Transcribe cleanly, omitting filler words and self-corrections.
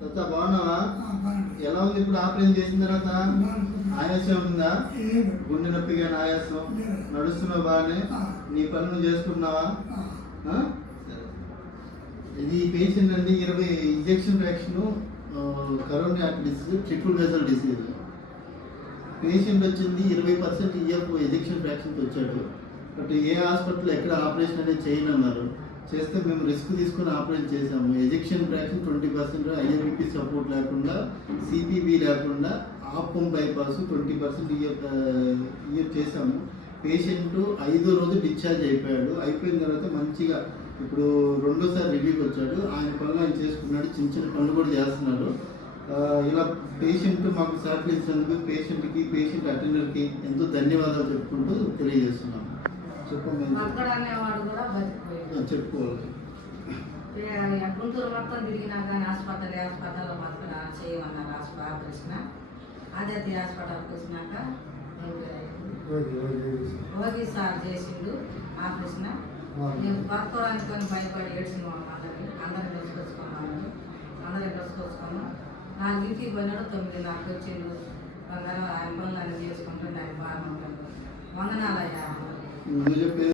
తాత బాగున్నావా? ఎలా ఉంది ఇప్పుడు ఆపరేషన్ చేసిన తర్వాత? ఆయాసం ఉందా? గుండె నొప్పి కానీ ఆయాసం? నడుస్తున్నావు బాగానే? నీ పని నువ్వు చేసుకుంటున్నావా? ఇది పేషెంట్ అండి 20 injection vaccine corona disease triple vessel disease. Patient వచ్చింది 20% ఈఎఫ్ ఇంజెక్షన్ వ్యాక్సిన్కి వచ్చాడు. బట్ ఏ హాస్పిటల్ ఎక్కడ ఆపరేషన్ అనేది చేయనన్నారు. చేస్తే మేము రిస్క్ తీసుకుని ఆపరేషన్ చేసాము. ఎజెక్షన్ వ్యాక్సిన్ 20%, ఐఎంపీ సపోర్ట్ లేకుండా, సిపిబి లేకుండా ఆపం బైపాస్ 20% ఈఎఫ్ చేసాము. పేషెంట్ 5వ రోజు డిశ్చార్జ్ అయిపోయాడు. అయిపోయిన తర్వాత మంచిగా ఇప్పుడు 2వ రివ్యూకి వచ్చాడు. ఆయన పనులు ఆయన చేసుకున్నాడు. చిన్న చిన్న పనులు కూడా చేస్తున్నాడు. ఇలా పేషెంట్ మాకు సహకరించినందుకు పేషెంట్కి, పేషెంట్ అటెండర్కి ఎంతో ధన్యవాదాలు చెప్పుకుంటూ తెలియజేస్తున్నాము. చెప్పండి. చెప్పుకోవాలి. గుంటూరు మొత్తం తిరిగినా కానీ హాస్పిటల్లో మాత్రం చేయమన్నారు. ఆపరేషన్ ఆదిత్య హాస్పిటల్కి వచ్చినాక ఓగి సార్ చేసిండు ఆపరేషన్. నేను బతకోవడానికి భయపడి ఏడ్చిన అందరిని తెలుసుకొచ్చుకున్నాను. 4కి పోయినాడు, 9 వచ్చిండు. ఆయన పనులు అన్నీ చేసుకుంటుండే ఆయన బాగా ఉంటాడు. వందనాలయ్యా.